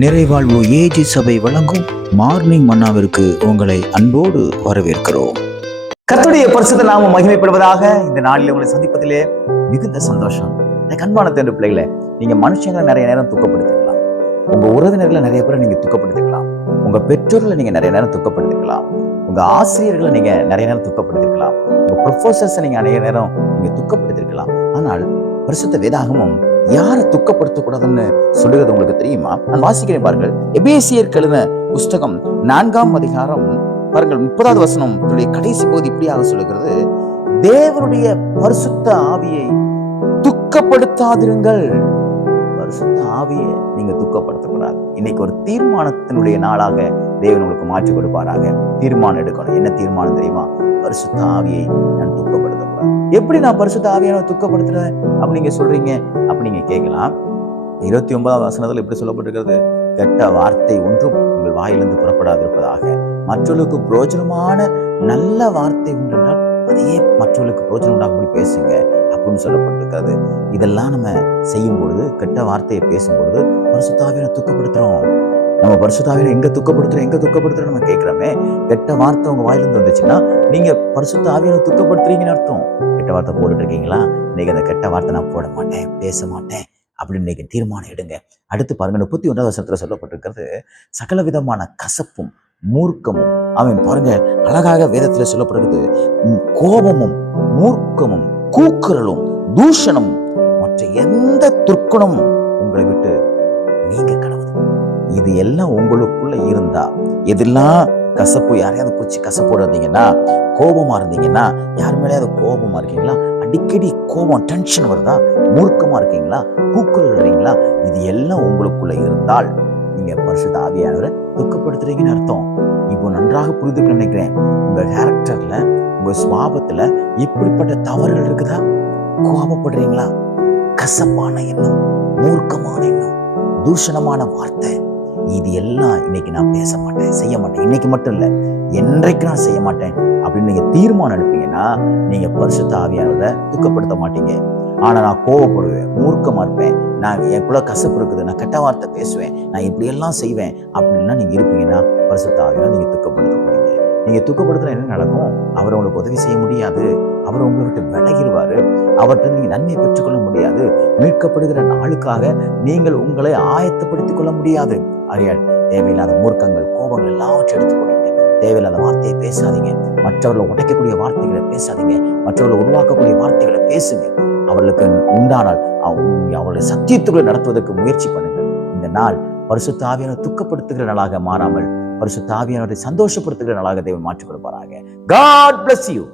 நிறைவாழ்வு AG சபை வழங்கும் morning மன்னாவிற்கு உங்களை அன்போடு வரவேற்கிறோம். கர்த்தருடைய பரிசுத்த நாமம் மகிமைப்படுவதாக. இந்த நாளில் உங்களை சந்திப்பதிலே மிகுந்த சந்தோஷம். அன்பான தேர்வு பிள்ளைகளை, நீங்க மனுஷங்களை நிறைய நேரம் துக்கப்படுத்திக்கலாம், உங்க உறவினர்களை நிறைய பேரை நீங்க துக்கப்படுத்திக்கலாம், உங்க பெற்றோர்களை நீங்க நிறைய நேரம் துக்கப்படுத்திக்கலாம், உங்க ஆசிரியர்களை நீங்க நிறைய நேரம் துக்கப்படுத்திருக்கலாம், உங்க ப்ரொஃபசர்ஸை நீங்க நிறைய நேரம் நீங்க துக்கப்படுத்திருக்கலாம். ஆனால் பரிசுத்த வேதாகமும் யாரை துக்கப்படுத்தக்கூடாதுன்னு சொல்லுகிறது உங்களுக்கு தெரியுமா? நான் வாசிக்கிறேன் பாருங்கள். எபேசியர் எழுதின புஸ்தகம் 4ஆம் அதிகாரம் பாருங்கள் 30வது வசனம் கடைசி போது இப்படியாக சொல்லுகிறது, தேவனுடைய பரிசுத்த ஆவியை துக்கப்படுத்தாதிருங்கள். பரிசுத்த ஆவியை நீங்க துக்கப்படுத்தக்கூடாது. இன்னைக்கு ஒரு தீர்மானத்தினுடைய நாளாக தேவன் உங்களுக்கு மாற்றி கொடுப்பாராக. தீர்மானம் எடுக்கணும். என்ன தீர்மானம் தெரியுமா? பரிசுத்த ஆவியை நான் துக்கப்படுத்தக்கூடாது. எப்படி நான் பரிசுத்த ஆவியை துக்கப்படுத்துறேன் அப்படி நீங்க சொல்றீங்க அப்படி நீங்க கேட்கலாம். 29வது வசனத்துல எப்படி சொல்லப்பட்டிருக்கிறது? கெட்ட வார்த்தை ஒன்றும் உங்கள் வாயிலிருந்து புறப்படாதிருப்பதாக, மற்றவர்களுக்கு பிரயோஜனமான நல்ல வார்த்தை உண்டென்றால் அதையே மற்றவர்களுக்கு பிரயோஜனம் உண்டாகும்படி பேசுங்க அப்படின்னு சொல்லப்பட்டிருக்கிறது. இதெல்லாம் நம்ம செய்யும் பொழுது, கெட்ட வார்த்தையை பேசும்பொழுது பரிசுத்த ஆவியை துக்கப்படுத்துறோம். நம்ம பரிசுத்த ஆவியை எங்க துக்கப்படுத்துறோம் நம்ம கேட்கிறோமே. கெட்ட வார்த்தை உங்க வாயிலிருந்து வந்துச்சுன்னா நீங்க பரிசுத்த ஆவியை துக்கப்படுத்துறீங்கன்னு அர்த்தம். கெட்ட வார்த்தை போட்டுட்டு இருக்கீங்களா? இன்னைக்கு அந்த கெட்ட வார்த்தை நான் போட மாட்டேன், பேச மாட்டேன் அப்படின்னு இன்னைக்கு தீர்மானம் எடுங்க. அடுத்து பாருங்க, 31வது வசனத்துல சொல்லப்பட்டிருக்கிறது, சகல விதமான கசப்பும் மூர்க்கமும். அவன் பாருங்க, அழகாக வேதத்துல சொல்லப்படுகிறது, கோபமும் மூர்க்கமும் கூக்குரலும் தூஷணமும் மற்ற எந்த துர்க்குணமும் உங்களை விட்டு நீங்க கடவுது. இது எல்லாம் உங்களுக்குள்ள இருந்தா, எதெல்லாம் கசப்பு, யாரையாவது பிடிச்சி கசப்போட இருந்தீங்கன்னா, கோபமா இருந்தீங்கன்னா, யார் மேலேயாவது கோபமா இருக்கீங்களா, அடிக்கடி கோபம் டென்ஷன் வருதா, மூர்க்கமா இருக்கீங்களா, கூக்குறீங்களா, இது எல்லாம் உங்களுக்குள்ள இருந்தால் நீங்க பரிசுத்த ஆவியானவரை துக்கப்படுத்துறீங்கன்னு அர்த்தம். இப்போ நன்றாக புரிந்து நினைக்கிறேன். உங்க கேரக்டர்ல, உங்க சுபாவத்துல இப்படிப்பட்ட தவறுகள் இருக்குதா? கோபப்படுறீங்களா? கசப்பான எண்ணம், மூர்க்கமான எண்ணம், தூஷணமான வார்த்தை, இது எல்லாம் இன்னைக்கு நான் பேச மாட்டேன், செய்ய மாட்டேன், இன்னைக்கு மட்டும் இல்லை, என்றைக்கு நான் செய்ய மாட்டேன் அப்படின்னு நீங்க தீர்மானம் எடுப்பீங்கன்னா நீங்க பரிசுத்த ஆவியானவரை துக்கப்படுத்த மாட்டீங்க. ஆனா நான் கோவப்படுவேன், மூர்க்கமா இருப்பேன், நான் எனக்குள்ள கசப்பு இருக்குது, நான் கெட்ட வார்த்தை பேசுவேன், நான் இப்படி எல்லாம் செய்வேன் அப்படின்னா நீங்க இருப்பீங்கன்னா பரிசுத்த ஆவியானவரை நீங்க துக்கப்படுத்த போறீங்க. நீங்க துக்கப்படுத்தினா என்ன நடக்கும்? அவர் உங்களுக்கு உதவி செய்ய முடியாது, அவர் உங்களை விட்டு விலகிடுவாரு, அவர்கிட்ட நீங்க நன்மையை பெற்றுக்கொள்ள முடியாது, மீட்கப்படுகிற நாளுக்காக நீங்கள் உங்களை ஆயத்தப்படுத்திக் கொள்ள முடியாது. அறியால் தேவையில்லாத மூர்க்கங்கள், கோபங்கள் எல்லாவற்றையும் எடுத்துக்கொள்ளுங்க. தேவையில்லாத வார்த்தையை பேசாதீங்க, மற்றவர்களை உடைக்கக்கூடிய வார்த்தைகளை பேசாதீங்க, மற்றவர்களை உருவாக்கக்கூடிய வார்த்தைகளை பேசுங்க. அவர்களுக்கு உண்டானால் அவருடைய சத்தியத்துக்களை நடத்துவதற்கு முயற்சி பண்ணுங்க. இந்த நாள் பரிசுத்த ஆவியானவரை துக்கப்படுத்துகிற நாளாக மாறாமல் பரிசுத்த ஆவியானவரை சந்தோஷப்படுத்துகிற நாளாக தேவன் மாற்றிக் கொடுப்பாராக. God bless you.